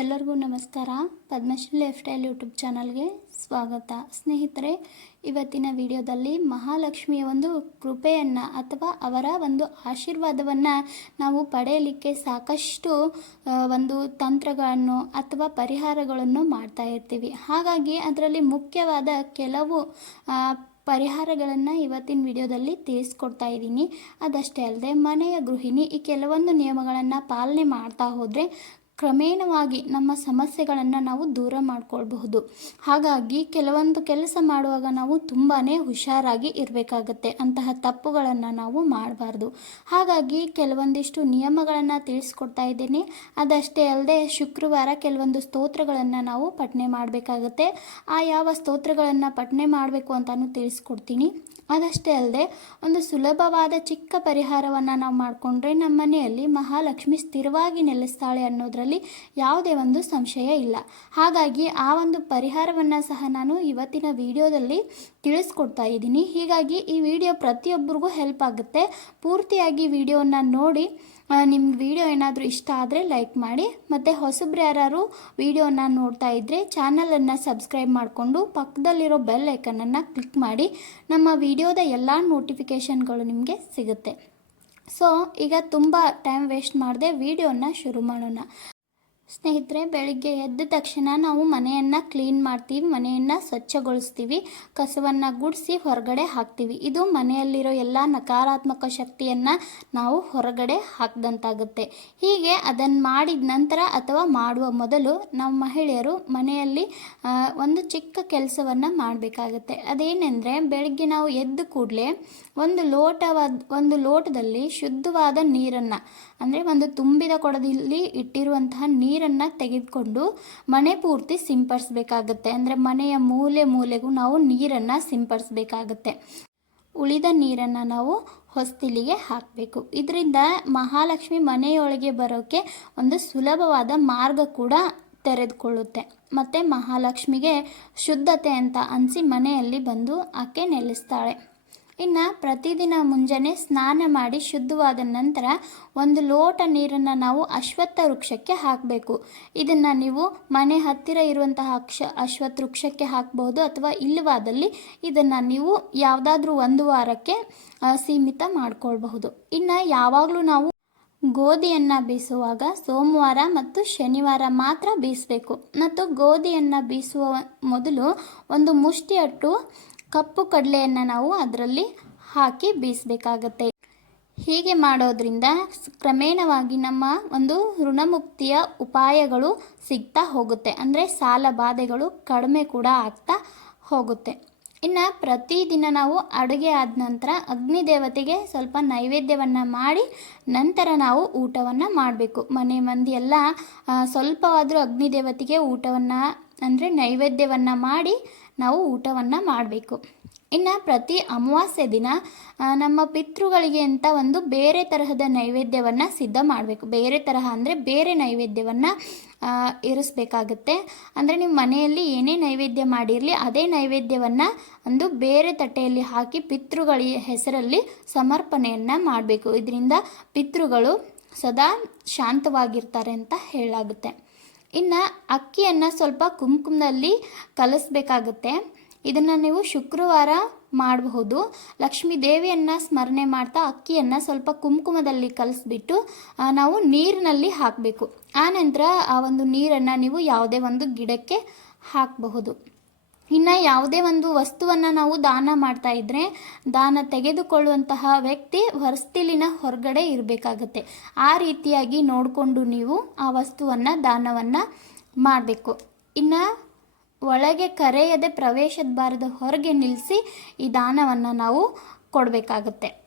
ಎಲ್ಲರಿಗೂ ನಮಸ್ಕಾರ. Padmashri life style YouTube ಚಾನಲ್ಗೆ ಸ್ವಾಗತ. ಸ್ನೇಹಿತರೆ, ಇವತ್ತಿನ ವಿಡಿಯೋದಲ್ಲಿ ಮಹಾಲಕ್ಷ್ಮಿಯ ಒಂದು ಕೃಪೆಯನ್ನು ಅಥವಾ ಅವರ ಒಂದು ಆಶೀರ್ವಾದವನ್ನು ನಾವು ಪಡೆಯಲಿಕ್ಕೆ ಸಾಕಷ್ಟು ಒಂದು ತಂತ್ರಗಳನ್ನು ಅಥವಾ ಪರಿಹಾರಗಳನ್ನು ಮಾಡ್ತಾ ಇರ್ತೀವಿ. ಹಾಗಾಗಿ ಅದರಲ್ಲಿ ಮುಖ್ಯವಾದ ಕೆಲವು ಪರಿಹಾರಗಳನ್ನು ಇವತ್ತಿನ ವಿಡಿಯೋದಲ್ಲಿ ತಿಳಿಸ್ಕೊಡ್ತಾ ಇದ್ದೀನಿ. ಅದಷ್ಟೇ ಅಲ್ಲದೆ ಮನೆಯ ಗೃಹಿಣಿ ಈ ಕೆಲವೊಂದು ನಿಯಮಗಳನ್ನು ಪಾಲನೆ ಮಾಡ್ತಾ ಹೋದರೆ ಕ್ರಮೇಣವಾಗಿ ನಮ್ಮ ಸಮಸ್ಯೆಗಳನ್ನು ನಾವು ದೂರ ಮಾಡಿಕೊಳ್ಬಹುದು. ಹಾಗಾಗಿ ಕೆಲವೊಂದು ಕೆಲಸ ಮಾಡುವಾಗ ನಾವು ತುಂಬಾ ಹುಷಾರಾಗಿ ಇರಬೇಕಾಗತ್ತೆ. ಅಂತಹ ತಪ್ಪುಗಳನ್ನು ನಾವು ಮಾಡಬಾರ್ದು. ಹಾಗಾಗಿ ಕೆಲವೊಂದಿಷ್ಟು ನಿಯಮಗಳನ್ನು ತಿಳಿಸ್ಕೊಡ್ತಾ ಇದ್ದೀನಿ. ಅದಷ್ಟೇ ಅಲ್ಲದೆ ಶುಕ್ರವಾರ ಕೆಲವೊಂದು ಸ್ತೋತ್ರಗಳನ್ನು ನಾವು ಪಠನೆ ಮಾಡಬೇಕಾಗತ್ತೆ. ಆ ಯಾವ ಸ್ತೋತ್ರಗಳನ್ನು ಪಠನೆ ಮಾಡಬೇಕು ಅಂತಲೂ ತಿಳಿಸ್ಕೊಡ್ತೀನಿ. ಅದಷ್ಟೇ ಅಲ್ಲದೆ ಒಂದು ಸುಲಭವಾದ ಚಿಕ್ಕ ಪರಿಹಾರವನ್ನು ನಾವು ಮಾಡಿಕೊಂಡ್ರೆ ನಮ್ಮ ಮನೆಯಲ್ಲಿ ಮಹಾಲಕ್ಷ್ಮಿ ಸ್ಥಿರವಾಗಿ ನೆಲೆಸ್ತಾಳೆ ಅನ್ನೋದರಲ್ಲಿ ಯಾವುದೇ ಒಂದು ಸಂಶಯ ಇಲ್ಲ. ಹಾಗಾಗಿ ಆ ಒಂದು ಪರಿಹಾರವನ್ನು ಸಹ ನಾನು ಇವತ್ತಿನ ವಿಡಿಯೋದಲ್ಲಿ ತಿಳಿಸ್ಕೊಡ್ತಾ ಇದ್ದೀನಿ. ಹೀಗಾಗಿ ಈ ವಿಡಿಯೋ ಪ್ರತಿಯೊಬ್ಬರಿಗೂ ಹೆಲ್ಪ್ ಆಗುತ್ತೆ. ಪೂರ್ತಿಯಾಗಿ ವಿಡಿಯೋನ ನೋಡಿ ನಿಮ್ಗೆ ವಿಡಿಯೋ ಏನಾದರೂ ಇಷ್ಟ ಆದರೆ ಲೈಕ್ ಮಾಡಿ, ಮತ್ತು ಹೊಸಬ್ರು ಯಾರು ವೀಡಿಯೋನ ನೋಡ್ತಾ ಇದ್ದರೆ ಚಾನಲನ್ನು ಸಬ್ಸ್ಕ್ರೈಬ್ ಮಾಡಿಕೊಂಡು ಪಕ್ಕದಲ್ಲಿರೋ ಬೆಲ್ ಐಕನನ್ನು ಕ್ಲಿಕ್ ಮಾಡಿ, ನಮ್ಮ ವಿಡಿಯೋದ ಎಲ್ಲ ನೋಟಿಫಿಕೇಷನ್ಗಳು ನಿಮಗೆ ಸಿಗುತ್ತೆ. ಸೊ ಈಗ ತುಂಬ ಟೈಮ್ ವೇಸ್ಟ್ ಮಾಡದೆ ವಿಡಿಯೋನ ಶುರು ಮಾಡೋಣ. ಸ್ನೇಹಿತರೆ, ಬೆಳಿಗ್ಗೆ ಎದ್ದ ತಕ್ಷಣ ನಾವು ಮನೆಯನ್ನು ಕ್ಲೀನ್ ಮಾಡ್ತೀವಿ, ಮನೆಯನ್ನು ಸ್ವಚ್ಛಗೊಳಿಸ್ತೀವಿ, ಕಸವನ್ನು ಗುಡಿಸಿ ಹೊರಗಡೆ ಹಾಕ್ತೀವಿ. ಇದು ಮನೆಯಲ್ಲಿರೋ ಎಲ್ಲ ನಕಾರಾತ್ಮಕ ಶಕ್ತಿಯನ್ನು ನಾವು ಹೊರಗಡೆ ಹಾಕ್ದಂತಾಗುತ್ತೆ. ಹೀಗೆ ಅದನ್ನು ಮಾಡಿದ ನಂತರ ಅಥವಾ ಮಾಡುವ ಮೊದಲು ನಾವು ಮಹಿಳೆಯರು ಮನೆಯಲ್ಲಿ ಒಂದು ಚಿಕ್ಕ ಕೆಲಸವನ್ನು ಮಾಡಬೇಕಾಗುತ್ತೆ. ಅದೇನೆಂದರೆ, ಬೆಳಗ್ಗೆ ನಾವು ಎದ್ದ ಕೂಡಲೇ ಒಂದು ಲೋಟವಾದ ಒಂದು ಲೋಟದಲ್ಲಿ ಶುದ್ಧವಾದ ನೀರನ್ನು, ಅಂದರೆ ಒಂದು ತುಂಬಿದ ಕೊಡದಲ್ಲಿ ಇಟ್ಟಿರುವಂತಹ ನೀರನ್ನು ತೆಗೆದುಕೊಂಡು ಮನೆ ಪೂರ್ತಿ ಸಿಂಪಡಿಸ್ಬೇಕಾಗತ್ತೆ. ಅಂದರೆ ಮನೆಯ ಮೂಲೆ ಮೂಲೆಗೂ ನಾವು ನೀರನ್ನು ಸಿಂಪಡಿಸ್ಬೇಕಾಗತ್ತೆ. ಉಳಿದ ನೀರನ್ನು ನಾವು ಹೊಸ್ತಿಲಿಗೆ ಹಾಕಬೇಕು. ಇದರಿಂದ ಮಹಾಲಕ್ಷ್ಮಿ ಮನೆಯೊಳಗೆ ಬರೋಕ್ಕೆ ಒಂದು ಸುಲಭವಾದ ಮಾರ್ಗ ಕೂಡ ತೆರೆದುಕೊಳ್ಳುತ್ತೆ. ಮತ್ತು ಮಹಾಲಕ್ಷ್ಮಿಗೆ ಶುದ್ಧತೆ ಅಂತ ಅನಿಸಿ ಮನೆಯಲ್ಲಿ ಬಂದು ಆಕೆ ನೆಲೆಸ್ತಾಳೆ. ಇನ್ನು ಪ್ರತಿದಿನ ಮುಂಜಾನೆ ಸ್ನಾನ ಮಾಡಿ ಶುದ್ಧವಾದ ನಂತರ ಒಂದು ಲೋಟ ನೀರನ್ನು ನಾವು ಅಶ್ವತ್ಥ ವೃಕ್ಷಕ್ಕೆ ಹಾಕಬೇಕು. ಇದನ್ನು ನೀವು ಮನೆ ಹತ್ತಿರ ಇರುವಂತಹ ಅಕ್ಷ, ಅಶ್ವತ್ಥ ವೃಕ್ಷಕ್ಕೆ ಹಾಕಬಹುದು ಅಥವಾ ಇಲ್ಲವಾದಲ್ಲಿ ಇದನ್ನು ನೀವು ಯಾವುದಾದ್ರೂ ಒಂದು ವಾರಕ್ಕೆ ಸೀಮಿತ ಮಾಡಿಕೊಳ್ಬಹುದು. ಇನ್ನು ಯಾವಾಗಲೂ ನಾವು ಗೋಧಿಯನ್ನು ಬೀಸುವಾಗ ಸೋಮವಾರ ಮತ್ತು ಶನಿವಾರ ಮಾತ್ರ ಬೀಸಬೇಕು. ಮತ್ತು ಗೋಧಿಯನ್ನು ಬೀಸುವ ಮೊದಲು ಒಂದು ಮುಷ್ಟಿಯಟ್ಟು ಕಪ್ಪು ಕಡಲೆಯನ್ನು ನಾವು ಅದರಲ್ಲಿ ಹಾಕಿ ಬೇಯಿಸಬೇಕಾಗುತ್ತೆ. ಹೀಗೆ ಮಾಡೋದ್ರಿಂದ ಕ್ರಮೇಣವಾಗಿ ನಮ್ಮ ಒಂದು ಋಣಮುಕ್ತಿಯ ಉಪಾಯಗಳು ಸಿಗ್ತಾ ಹೋಗುತ್ತೆ. ಅಂದರೆ ಸಾಲ ಬಾಧೆಗಳು ಕಡಿಮೆ ಕೂಡ ಆಗ್ತಾ ಹೋಗುತ್ತೆ. ಇನ್ನು ಪ್ರತಿದಿನ ನಾವು ಅಡುಗೆ ಆದ ನಂತರ ಅಗ್ನಿ ದೇವತೆಗೆ ಸ್ವಲ್ಪ ನೈವೇದ್ಯವನ್ನು ಮಾಡಿ ನಂತರ ನಾವು ಊಟವನ್ನು ಮಾಡಬೇಕು. ಮನೆ ಮಂದಿ ಎಲ್ಲ ಸ್ವಲ್ಪವಾದರೂ ಅಗ್ನಿ ದೇವತೆಗೆ ಊಟವನ್ನು, ಅಂದರೆ ನೈವೇದ್ಯವನ್ನು ಮಾಡಿ ನಾವು ಊಟವನ್ನು ಮಾಡಬೇಕು. ಇನ್ನು ಪ್ರತಿ ಅಮಾವಾಸ್ಯೆ ದಿನ ನಮ್ಮ ಪಿತೃಗಳಿಗೆ ಅಂತ ಒಂದು ಬೇರೆ ತರಹದ ನೈವೇದ್ಯವನ್ನು ಸಿದ್ಧ ಮಾಡಬೇಕು. ಬೇರೆ ತರಹ ಅಂದರೆ ಬೇರೆ ನೈವೇದ್ಯವನ್ನು ಇರಿಸ್ಬೇಕಾಗುತ್ತೆ. ಅಂದರೆ ನಿಮ್ಮ ಮನೆಯಲ್ಲಿ ಏನೇ ನೈವೇದ್ಯ ಮಾಡಿರಲಿ, ಅದೇ ನೈವೇದ್ಯವನ್ನು ಒಂದು ಬೇರೆ ತಟ್ಟೆಯಲ್ಲಿ ಹಾಕಿ ಪಿತೃಗಳ ಹೆಸರಲ್ಲಿ ಸಮರ್ಪಣೆಯನ್ನು ಮಾಡಬೇಕು. ಇದರಿಂದ ಪಿತೃಗಳು ಸದಾ ಶಾಂತವಾಗಿರ್ತಾರೆ ಅಂತ ಹೇಳಲಾಗುತ್ತೆ. ಇನ್ನು ಅಕ್ಕಿಯನ್ನು ಸ್ವಲ್ಪ ಕುಂಕುಮದಲ್ಲಿ ಕಲಿಸ್ಬೇಕಾಗುತ್ತೆ. ಇದನ್ನು ನೀವು ಶುಕ್ರವಾರ ಮಾಡಬಹುದು. ಲಕ್ಷ್ಮೀ ದೇವಿಯನ್ನು ಸ್ಮರಣೆ ಮಾಡ್ತಾ ಅಕ್ಕಿಯನ್ನು ಸ್ವಲ್ಪ ಕುಂಕುಮದಲ್ಲಿ ಕಲಿಸ್ಬಿಟ್ಟು ನಾವು ನೀರಿನಲ್ಲಿ ಹಾಕಬೇಕು. ಆನಂತರ ಆ ಒಂದು ನೀರನ್ನು ನೀವು ಯಾವುದೇ ಒಂದು ಗಿಡಕ್ಕೆ ಹಾಕಬಹುದು. ಇನ್ನು ಯಾವುದೇ ಒಂದು ವಸ್ತುವನ್ನು ನಾವು ದಾನ ಮಾಡ್ತಾ ಇದ್ದರೆ ದಾನ ತೆಗೆದುಕೊಳ್ಳುವಂತಹ ವ್ಯಕ್ತಿ ಹೊರಸ್ತಿಲಿನ ಹೊರಗಡೆ ಇರಬೇಕಾಗತ್ತೆ. ಆ ರೀತಿಯಾಗಿ ನೋಡಿಕೊಂಡು ನೀವು ಆ ವಸ್ತುವನ್ನು ದಾನವನ್ನು ಮಾಡಬೇಕು. ಇನ್ನು ಒಳಗೆ ಕರೆಯದೆ ಪ್ರವೇಶದ ಬಾರದ ಹೊರಗೆ ನಿಲ್ಲಿಸಿ ಈ ದಾನವನ್ನು ನಾವು ಕೊಡಬೇಕಾಗತ್ತೆ.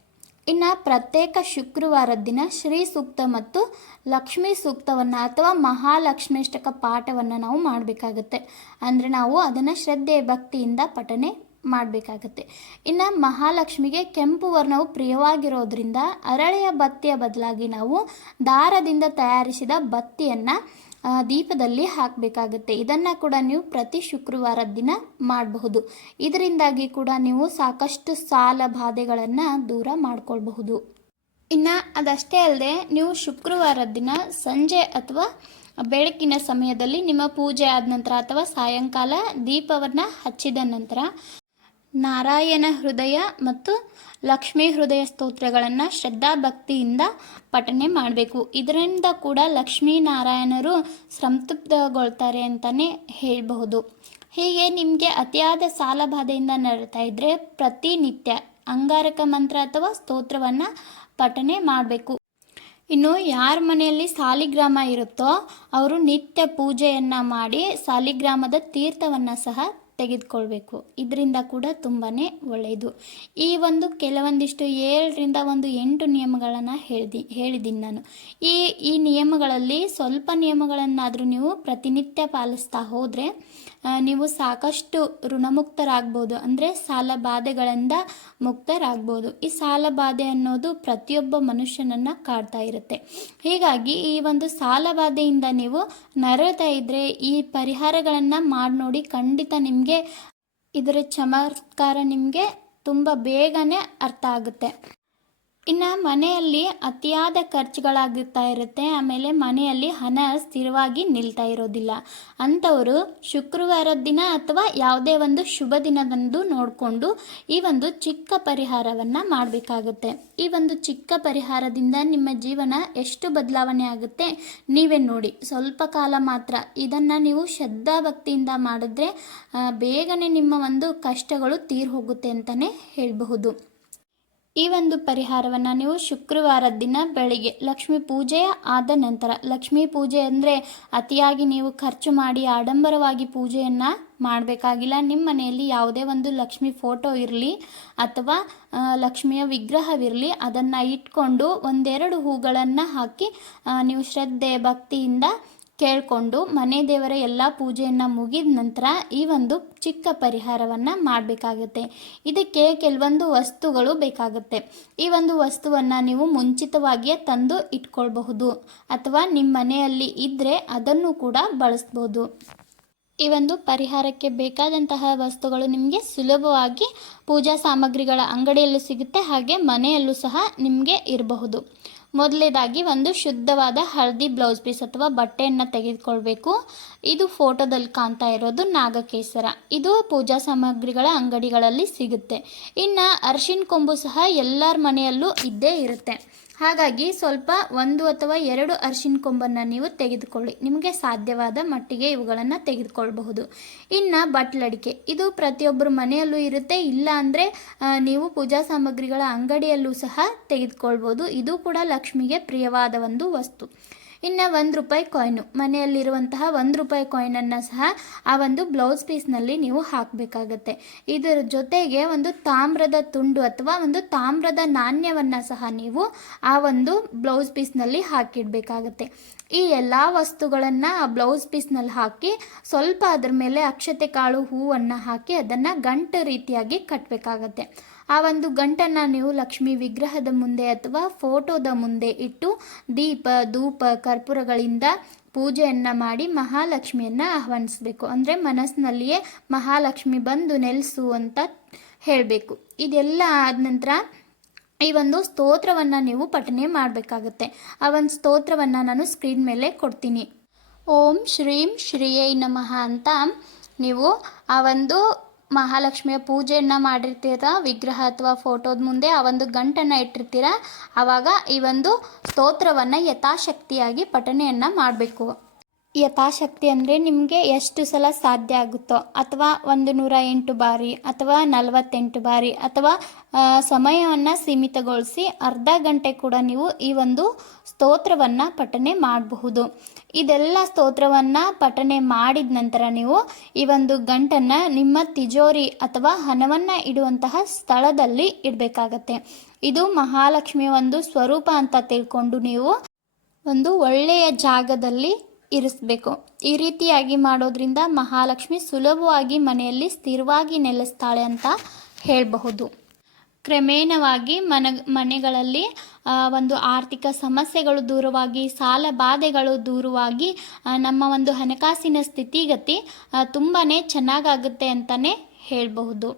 ಇನ್ನು ಪ್ರತ್ಯೇಕ ಶುಕ್ರವಾರದ ದಿನ ಶ್ರೀ ಸೂಕ್ತ ಮತ್ತು ಲಕ್ಷ್ಮೀ ಸೂಕ್ತವನ್ನು ಅಥವಾ ಮಹಾಲಕ್ಷ್ಮೀಷ್ಟಕ ಪಾಠವನ್ನು ನಾವು ಮಾಡಬೇಕಾಗುತ್ತೆ. ಅಂದರೆ ನಾವು ಅದನ್ನು ಶ್ರದ್ಧೆ, ಭಕ್ತಿಯಿಂದ ಪಠನೆ ಮಾಡಬೇಕಾಗತ್ತೆ. ಇನ್ನು ಮಹಾಲಕ್ಷ್ಮಿಗೆ ಕೆಂಪು ವರ್ಣವು ಪ್ರಿಯವಾಗಿರೋದ್ರಿಂದ ಅರಳೆಯ ಬತ್ತಿಯ ಬದಲಾಗಿ ನಾವು ದಾರದಿಂದ ತಯಾರಿಸಿದ ಬತ್ತಿಯನ್ನು ದೀಪದಲ್ಲಿ ಹಾಕಬೇಕಾಗುತ್ತೆ. ಇದನ್ನು ಕೂಡ ನೀವು ಪ್ರತಿ ಶುಕ್ರವಾರದ ದಿನ ಮಾಡಬಹುದು. ಇದರಿಂದಾಗಿ ಕೂಡ ನೀವು ಸಾಕಷ್ಟು ಸಾಲ ಬಾಧೆಗಳನ್ನು ದೂರ ಮಾಡಿಕೊಳ್ಬಹುದು. ಇನ್ನು ಅದಷ್ಟೇ ಅಲ್ಲದೆ ನೀವು ಶುಕ್ರವಾರ ದಿನ ಸಂಜೆ ಅಥವಾ ಬೆಳಕಿನ ಸಮಯದಲ್ಲಿ ನಿಮ್ಮ ಪೂಜೆ ಆದ ನಂತರ ಅಥವಾ ಸಾಯಂಕಾಲ ದೀಪವನ್ನು ಹಚ್ಚಿದ ನಂತರ ನಾರಾಯಣ ಹೃದಯ ಮತ್ತು ಲಕ್ಷ್ಮೀ ಹೃದಯ ಸ್ತೋತ್ರಗಳನ್ನು ಶ್ರದ್ಧಾ ಭಕ್ತಿಯಿಂದ ಪಠನೆ ಮಾಡಬೇಕು. ಇದರಿಂದ ಕೂಡ ಲಕ್ಷ್ಮೀನಾರಾಯಣರು ಸಂತೃಪ್ತಗೊಳ್ತಾರೆ ಅಂತಲೇ ಹೇಳಬಹುದು. ಹೀಗೆ ನಿಮಗೆ ಅತಿಯಾದ ಸಾಲಬಾಧೆಯಿಂದ ನಡೀತಾ ಇದ್ದರೆ ಪ್ರತಿನಿತ್ಯ ಅಂಗಾರಕ ಮಂತ್ರ ಅಥವಾ ಸ್ತೋತ್ರವನ್ನು ಪಠನೆ ಮಾಡಬೇಕು. ಇನ್ನು ಯಾರ ಮನೆಯಲ್ಲಿ ಸಾಲಿಗ್ರಾಮ ಇರುತ್ತೋ ಅವರು ನಿತ್ಯ ಪೂಜೆಯನ್ನು ಮಾಡಿ ಸಾಲಿಗ್ರಾಮದ ತೀರ್ಥವನ್ನು ಸಹ ತೆಗೆದುಕೊಳ್ಬೇಕು. ಇದರಿಂದ ಕೂಡ ತುಂಬಾ ಒಳ್ಳೆಯದು ಈ ಒಂದು ಕೆಲವೊಂದಿಷ್ಟು ಏಳರಿಂದ ಒಂದು ಎಂಟು ನಿಯಮಗಳನ್ನು ಹೇಳ್ದಿ ಹೇಳಿದ್ದೀನಿ ನಾನು. ಈ ಈ ನಿಯಮಗಳಲ್ಲಿ ಸ್ವಲ್ಪ ನಿಯಮಗಳನ್ನಾದರೂ ನೀವು ಪ್ರತಿನಿತ್ಯ ಪಾಲಿಸ್ತಾ ಹೋದರೆ ನೀವು ಸಾಕಷ್ಟು ಋಣಮುಕ್ತರಾಗ್ಬೋದು. ಅಂದರೆ ಸಾಲ ಬಾಧೆಗಳಿಂದ ಮುಕ್ತರಾಗ್ಬೋದು. ಈ ಸಾಲ ಬಾಧೆ ಅನ್ನೋದು ಪ್ರತಿಯೊಬ್ಬ ಮನುಷ್ಯನನ್ನು ಕಾಡ್ತಾ ಇರುತ್ತೆ. ಹೀಗಾಗಿ ಈ ಒಂದು ಸಾಲ ಬಾಧೆಯಿಂದ ನೀವು ನರಳ್ತಾ ಇದ್ದರೆ ಈ ಪರಿಹಾರಗಳನ್ನು ಮಾಡಿ ನೋಡಿ ಖಂಡಿತ ನಿಮಗೆ ಇದರ ಚಮತ್ಕಾರ ನಿಮಗೆ ತುಂಬ ಬೇಗನೆ ಅರ್ಥ ಆಗುತ್ತೆ. ಇನ್ನು ಮನೆಯಲ್ಲಿ ಅತಿಯಾದ ಖರ್ಚುಗಳಾಗುತ್ತಾ ಇರುತ್ತೆ. ಆಮೇಲೆ ಮನೆಯಲ್ಲಿ ಹಣ ಸ್ಥಿರವಾಗಿ ನಿಲ್ತಾ ಇರೋದಿಲ್ಲ. ಅಂಥವರು ಶುಕ್ರವಾರದ ದಿನ ಅಥವಾ ಯಾವುದೇ ಒಂದು ಶುಭ ದಿನದಂದು ನೋಡಿಕೊಂಡು ಈ ಒಂದು ಚಿಕ್ಕ ಪರಿಹಾರವನ್ನು ಮಾಡಬೇಕಾಗುತ್ತೆ. ಈ ಒಂದು ಚಿಕ್ಕ ಪರಿಹಾರದಿಂದ ನಿಮ್ಮ ಜೀವನ ಎಷ್ಟು ಬದಲಾವಣೆ ಆಗುತ್ತೆ ನೀವೇ ನೋಡಿ. ಸ್ವಲ್ಪ ಕಾಲ ಮಾತ್ರ ಇದನ್ನು ನೀವು ಶ್ರದ್ಧಾ ಭಕ್ತಿಯಿಂದ ಮಾಡಿದ್ರೆ ಬೇಗನೆ ನಿಮ್ಮ ಒಂದು ಕಷ್ಟಗಳು ತೀರ್ ಹೋಗುತ್ತೆ ಅಂತಲೇ ಹೇಳಬಹುದು. ಈ ಒಂದು ಪರಿಹಾರವನ್ನು ನೀವು ಶುಕ್ರವಾರ ದಿನ ಬೆಳಿಗ್ಗೆ ಲಕ್ಷ್ಮೀ ಪೂಜೆಯ ಆದ ನಂತರ, ಲಕ್ಷ್ಮೀ ಪೂಜೆ ಅಂದರೆ ಅತಿಯಾಗಿ ನೀವು ಖರ್ಚು ಮಾಡಿ ಆಡಂಬರವಾಗಿ ಪೂಜೆಯನ್ನು ಮಾಡಬೇಕಾಗಿಲ್ಲ. ನಿಮ್ಮ ಮನೆಯಲ್ಲಿ ಯಾವುದೇ ಒಂದು ಲಕ್ಷ್ಮಿ ಫೋಟೋ ಇರಲಿ ಅಥವಾ ಲಕ್ಷ್ಮಿಯ ವಿಗ್ರಹವಿರಲಿ, ಅದನ್ನು ಇಟ್ಕೊಂಡು ಒಂದೆರಡು ಹೂಗಳನ್ನು ಹಾಕಿ ನೀವು ಶ್ರದ್ಧೆ, ಭಕ್ತಿಯಿಂದ ಕೇಳಿಕೊಂಡು ಮನೆ ದೇವರ ಎಲ್ಲ ಪೂಜೆಯನ್ನು ಮುಗಿದ ನಂತರ ಈ ಒಂದು ಚಿಕ್ಕ ಪರಿಹಾರವನ್ನು ಮಾಡಬೇಕಾಗುತ್ತೆ. ಇದಕ್ಕೆ ಕೆಲವೊಂದು ವಸ್ತುಗಳು ಬೇಕಾಗುತ್ತೆ. ಈ ಒಂದು ವಸ್ತುವನ್ನು ನೀವು ಮುಂಚಿತವಾಗಿಯೇ ತಂದು ಇಟ್ಕೊಳ್ಬಹುದು ಅಥವಾ ನಿಮ್ಮ ಮನೆಯಲ್ಲಿ ಇದ್ದರೆ ಅದನ್ನು ಕೂಡ ಬಳಸ್ಬೋದು. ಈ ಒಂದು ಪರಿಹಾರಕ್ಕೆ ಬೇಕಾದಂತಹ ವಸ್ತುಗಳು ನಿಮಗೆ ಸುಲಭವಾಗಿ ಪೂಜಾ ಸಾಮಗ್ರಿಗಳ ಅಂಗಡಿಯಲ್ಲೂ ಸಿಗುತ್ತೆ, ಹಾಗೆ ಮನೆಯಲ್ಲೂ ಸಹ ನಿಮಗೆ ಇರಬಹುದು. ಮೊದಲೇದಾಗಿ ಒಂದು ಶುದ್ಧವಾದ ಹಳದಿ ಬ್ಲೌಸ್ ಪೀಸ್ ಅಥವಾ ಬಟ್ಟೆಯನ್ನು ತೆಗೆದುಕೊಳ್ಬೇಕು. ಇದು ಫೋಟೋದಲ್ಲಿ ಕಾಣ್ತಾ ಇರೋದು ನಾಗಕೇಸರ. ಇದು ಪೂಜಾ ಸಾಮಗ್ರಿಗಳ ಅಂಗಡಿಗಳಲ್ಲಿ ಸಿಗುತ್ತೆ. ಇನ್ನು ಅರ್ಶಿನ ಕೊಂಬು ಸಹ ಎಲ್ಲರ ಮನೆಯಲ್ಲೂ ಇದ್ದೇ ಇರುತ್ತೆ. ಹಾಗಾಗಿ ಸ್ವಲ್ಪ ಒಂದು ಅಥವಾ ಎರಡು ಅರಿಶಿನ ಕೊಂಬನ್ನು ನೀವು ತೆಗೆದುಕೊಳ್ಳಿ. ನಿಮಗೆ ಸಾಧ್ಯವಾದ ಮಟ್ಟಿಗೆ ಇವುಗಳನ್ನು ತೆಗೆದುಕೊಳ್ಬಹುದು. ಇನ್ನು ಬಟ್ಲಡಿಕೆ ಇದು ಪ್ರತಿಯೊಬ್ಬರ ಮನೆಯಲ್ಲೂ ಇರುತ್ತೆ. ಇಲ್ಲ ಅಂದರೆ ನೀವು ಪೂಜಾ ಸಾಮಗ್ರಿಗಳ ಅಂಗಡಿಯಲ್ಲೂ ಸಹ ತೆಗೆದುಕೊಳ್ಬೋದು ಇದು ಕೂಡ ಲಕ್ಷ್ಮಿಗೆ ಪ್ರಿಯವಾದ ಒಂದು ವಸ್ತು. ಇನ್ನು ಒಂದು ರೂಪಾಯಿ ಕಾಯ್ನು ಮನೆಯಲ್ಲಿರುವಂತಹ ಒಂದು ರೂಪಾಯಿ ಕಾಯಿನನ್ನು ಸಹ ಆ ಒಂದು ಬ್ಲೌಸ್ ಪೀಸ್ನಲ್ಲಿ ನೀವು ಹಾಕಬೇಕಾಗತ್ತೆ. ಇದರ ಜೊತೆಗೆ ಒಂದು ತಾಮ್ರದ ತುಂಡು ಅಥವಾ ಒಂದು ತಾಮ್ರದ ನಾಣ್ಯವನ್ನು ಸಹ ನೀವು ಆ ಒಂದು ಬ್ಲೌಸ್ ಪೀಸ್ನಲ್ಲಿ ಹಾಕಿಡಬೇಕಾಗತ್ತೆ. ಈ ಎಲ್ಲ ವಸ್ತುಗಳನ್ನು ಆ ಬ್ಲೌಸ್ ಪೀಸ್ನಲ್ಲಿ ಹಾಕಿ ಸ್ವಲ್ಪ ಅದ್ರ ಮೇಲೆ ಅಕ್ಷತೆ ಕಾಳು ಹೂವನ್ನು ಹಾಕಿ ಅದನ್ನು ಗಂಟು ರೀತಿಯಾಗಿ ಕಟ್ಟಬೇಕಾಗತ್ತೆ ಆ ಒಂದು ಗಂಟನ್ನು ನೀವು ಲಕ್ಷ್ಮಿ ವಿಗ್ರಹದ ಮುಂದೆ ಅಥವಾ ಫೋಟೋದ ಮುಂದೆ ಇಟ್ಟು ದೀಪ, ಧೂಪ, ಕರ್ಪೂರಗಳಿಂದ ಪೂಜೆಯನ್ನು ಮಾಡಿ ಮಹಾಲಕ್ಷ್ಮಿಯನ್ನು ಆಹ್ವಾನಿಸಬೇಕು. ಅಂದರೆ ಮನಸ್ಸಿನಲ್ಲಿಯೇ ಮಹಾಲಕ್ಷ್ಮಿ ಬಂದು ನೆಲೆಸು ಅಂತ ಹೇಳಬೇಕು. ಇದೆಲ್ಲ ಆದ ನಂತರ ಈ ಒಂದು ಸ್ತೋತ್ರವನ್ನು ನೀವು ಪಠನೆ ಮಾಡಬೇಕಾಗುತ್ತೆ. ಆ ಒಂದು ಸ್ತೋತ್ರವನ್ನು ನಾನು ಸ್ಕ್ರೀನ್ ಮೇಲೆ ಕೊಡ್ತೀನಿ. ಓಂ ಶ್ರೀಂ ಶ್ರೀಯೈ ನಮಃ ಅಂತ ನೀವು ಆ ಒಂದು ಮಹಾಲಕ್ಷ್ಮಿಯ ಪೂಜೆಯನ್ನು ಮಾಡಿರ್ತೀರ, ವಿಗ್ರಹ ಅಥವಾ ಫೋಟೋದ ಮುಂದೆ ಆ ಒಂದು ಗಂಟನ್ನು ಇಟ್ಟಿರ್ತೀರ, ಆವಾಗ ಈ ಒಂದು ಸ್ತೋತ್ರವನ್ನು ಯಥಾಶಕ್ತಿಯಾಗಿ ಪಠಣೆಯನ್ನು ಮಾಡಬೇಕು. ಯಥಾಶಕ್ತಿ ಅಂದರೆ ನಿಮಗೆ ಎಷ್ಟು ಸಲ ಸಾಧ್ಯ ಆಗುತ್ತೋ, ಅಥವಾ ಒಂದು ನೂರ ಎಂಟು ಬಾರಿ, ಅಥವಾ ನಲವತ್ತೆಂಟು ಬಾರಿ, ಅಥವಾ ಸಮಯವನ್ನು ಸೀಮಿತಗೊಳಿಸಿ ಅರ್ಧ ಗಂಟೆ ಕೂಡ ನೀವು ಈ ಒಂದು ಸ್ತೋತ್ರವನ್ನು ಪಠನೆ ಮಾಡಬಹುದು. ಇದೆಲ್ಲ ಸ್ತೋತ್ರವನ್ನು ಪಠನೆ ಮಾಡಿದ ನಂತರ ನೀವು ಈ ಒಂದು ಗಂಟನ್ನು ನಿಮ್ಮ ತಿಜೋರಿ ಅಥವಾ ಹಣವನ್ನು ಇಡುವಂತಹ ಸ್ಥಳದಲ್ಲಿ ಇಡಬೇಕಾಗತ್ತೆ. ಇದು ಮಹಾಲಕ್ಷ್ಮಿಯ ಒಂದು ಸ್ವರೂಪ ಅಂತ ತಿಳ್ಕೊಂಡು ನೀವು ಒಂದು ಒಳ್ಳೆಯ ಜಾಗದಲ್ಲಿ ಇರಿಸಬೇಕು. ಈ ರೀತಿಯಾಗಿ ಮಾಡೋದ್ರಿಂದ ಮಹಾಲಕ್ಷ್ಮಿ ಸುಲಭವಾಗಿ ಮನೆಯಲ್ಲಿ ಸ್ಥಿರವಾಗಿ ನೆಲೆಸ್ತಾಳೆ ಅಂತ ಹೇಳಬಹುದು. ಕ್ರಮೇಣವಾಗಿ ಮನ, ಮನೆಗಳಲ್ಲಿ ಒಂದು ಆರ್ಥಿಕ ಸಮಸ್ಯೆಗಳು ದೂರವಾಗಿ, ಸಾಲ ಬಾಧೆಗಳು ದೂರವಾಗಿ ನಮ್ಮ ಒಂದು ಹಣಕಾಸಿನ ಸ್ಥಿತಿಗತಿ ತುಂಬಾ ಚೆನ್ನಾಗಾಗುತ್ತೆ ಅಂತಲೇ ಹೇಳಬಹುದು.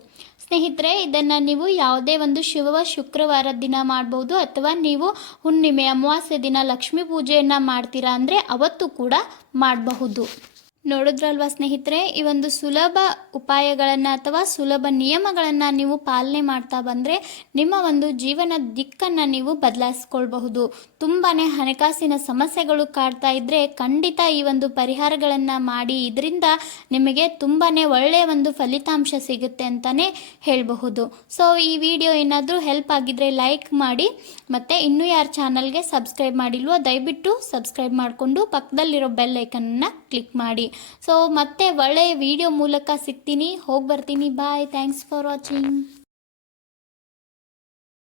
ಸ್ನೇಹಿತರೆ, ಇದನ್ನು ನೀವು ಯಾವುದೇ ಒಂದು ಶುಭ ಶುಕ್ರವಾರ ದಿನ ಮಾಡ್ಬೋದು ಅಥವಾ ನೀವು ಹುಣ್ಣಿಮೆ, ಅಮಾವಾಸ್ಯೆ ದಿನ ಲಕ್ಷ್ಮೀ ಪೂಜೆಯನ್ನು ಮಾಡ್ತೀರಾ ಅಂದರೆ ಅವತ್ತು ಕೂಡ ಮಾಡಬಹುದು. ನೋಡಿದ್ರಲ್ವಾ ಸ್ನೇಹಿತರೆ? ಈ ಒಂದು ಸುಲಭ ಉಪಾಯಗಳನ್ನು ಅಥವಾ ಸುಲಭ ನಿಯಮಗಳನ್ನು ನೀವು ಪಾಲನೆ ಮಾಡ್ತಾ ಬಂದರೆ ನಿಮ್ಮ ಒಂದು ಜೀವನ ದಿಕ್ಕನ್ನು ನೀವು ಬದಲಾಯಿಸ್ಕೊಳ್ಬಹುದು. ತುಂಬಾ ಹಣಕಾಸಿನ ಸಮಸ್ಯೆಗಳು ಕಾಡ್ತಾ ಇದ್ದರೆ ಖಂಡಿತ ಈ ಒಂದು ಪರಿಹಾರಗಳನ್ನು ಮಾಡಿ ಇದರಿಂದ ನಿಮಗೆ ತುಂಬಾ ಒಳ್ಳೆಯ ಒಂದು ಫಲಿತಾಂಶ ಸಿಗುತ್ತೆ ಅಂತಲೇ ಹೇಳಬಹುದು. ಸೊ ಈ ವಿಡಿಯೋ ಏನಾದರೂ ಹೆಲ್ಪ್ ಆಗಿದ್ದರೆ ಲೈಕ್ ಮಾಡಿ, ಮತ್ತು ಇನ್ನೂ ಯಾರು ಚಾನಲ್ಗೆ ಸಬ್ಸ್ಕ್ರೈಬ್ ಮಾಡಿಲ್ವೋ ದಯವಿಟ್ಟು ಸಬ್ಸ್ಕ್ರೈಬ್ ಮಾಡಿಕೊಂಡು ಪಕ್ಕದಲ್ಲಿರೋ ಬೆಲ್ ಐಕನ್ನ ಕ್ಲಿಕ್ ಮಾಡಿ. ಸೊ ಮತ್ತೆ ಒಳ್ಳೆಯ ವಿಡಿಯೋ ಮೂಲಕ ಸಿಗ್ತೀನಿ. ಹೋಗಿ ಬರ್ತೀನಿ ಬಾಯ್ ಥ್ಯಾಂಕ್ಸ್ ಫಾರ್ ವಾಚಿಂಗ್